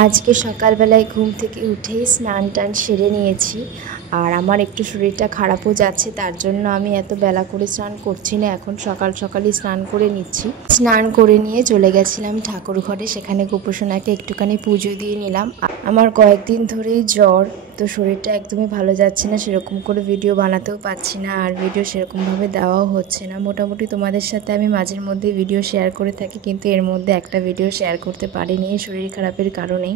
আজকে সকালবেলায় ঘুম থেকে উঠেই স্নান টান সেরে নিয়েছি। আর আমার একটু শরীরটা খারাপও যাচ্ছে, তার জন্য আমি এত বেলা করে স্নান করছি না, এখন সকাল সকালই স্নান করে নিচ্ছি। স্নান করে নিয়ে চলে গেছিলাম ঠাকুর ঘরে, সেখানে গোপোষণাকে একটুখানি পুজো দিয়ে নিলাম। আমার কয়েকদিন ধরেই জ্বর, তো শরীরটা একদমই ভালো যাচ্ছে না, সেরকম করে ভিডিও বানাতেও পারছি না, আর ভিডিও সেরকমভাবে দেওয়াও হচ্ছে না। মোটামুটি তোমাদের সাথে আমি মাঝের মধ্যে ভিডিও শেয়ার করে থাকি, কিন্তু এর মধ্যে একটা ভিডিও শেয়ার করতে পারিনি শরীর খারাপের কারণেই।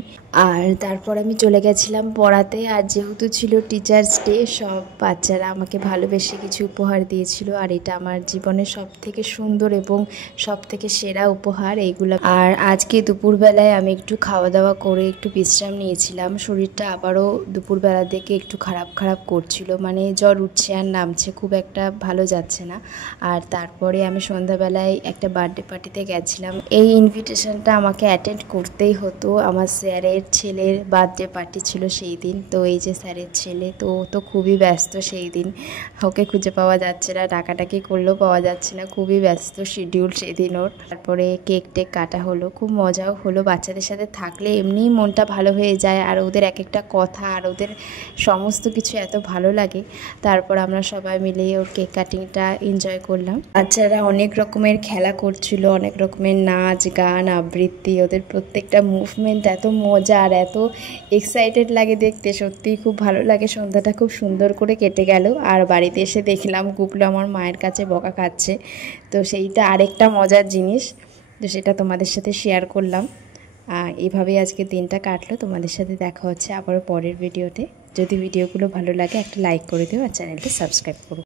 আর তারপর আমি চলে গেছিলাম পড়াতে। আর যেহেতু ছিল টিচার্স ডে, সব বাচ্চারা আমাকে ভালোবেসে কিছু উপহার দিয়েছিল, আর এটা আমার জীবনের সব থেকে সুন্দর এবং সব থেকে সেরা উপহার এইগুলো। আর আজকে দুপুরবেলায় আমি একটু খাওয়া দাওয়া করে একটু বিশ্রাম নিয়েছিলাম। শরীরটা আবারও দুপুরবেলা থেকে একটু খারাপ খারাপ করছিল, মানে জ্বর উঠছে আর নামছে, খুব একটা ভালো যাচ্ছে না। আর তারপরে আমি সন্ধ্যাবেলায় একটা বার্থডে পার্টিতে গেছিলাম। এই ইনভিটেশনটা আমাকে অ্যাটেন্ড করতেই হতো, আমার স্যারের ছেলের বার্থডে পার্টি ছিল সেই দিন। তো এই যে স্যারের ছেলে, তো ও তো খুবই ব্যস্ত সেই দিন, ওকে খুঁজে পাওয়া যাচ্ছে না, ডাকাডাকি করলেও পাওয়া যাচ্ছে না, খুবই ব্যস্ত শিডিউল সেই দিন ওর। তারপরে কেক টেক কাটা হলো, খুব মজাও হলো। বাচ্চাদের সাথে থাকলে এমনিই মনটা ভালো হয়ে যায়, আর ওদের এক একটা কথা আর ওদের সমস্ত কিছু এত ভালো লাগে। তারপর আমরা সবাই মিলে ওর কেক কাটিংটা এনজয় করলাম। বাচ্চারা অনেক রকমের খেলা করছিল, অনেক রকমের নাচ গান আবৃত্তি, ওদের প্রত্যেকটা মুভমেন্ট এত মজা আর এত এক্সাইটেড লাগে দেখতে, সত্যিই খুব ভালো লাগে। সন্ধ্যাটা খুব সুন্দর করে কেটে গেল। আর বাড়িতে এসে দেখলাম গুবলু আমার মায়ের কাছে বকা খাচ্ছে, তো সেইটা আরেকটা মজার জিনিস, তো সেটা তোমাদের সাথে শেয়ার করলাম। এইভাবেই আজকে দিনটা কাটলো। তোমাদের সাথে দেখা হচ্ছে আবারও পরের ভিডিওতে। যদি ভিডিওগুলো ভালো লাগে একটা লাইক করে দিও আর চ্যানেলটা সাবস্ক্রাইব করো।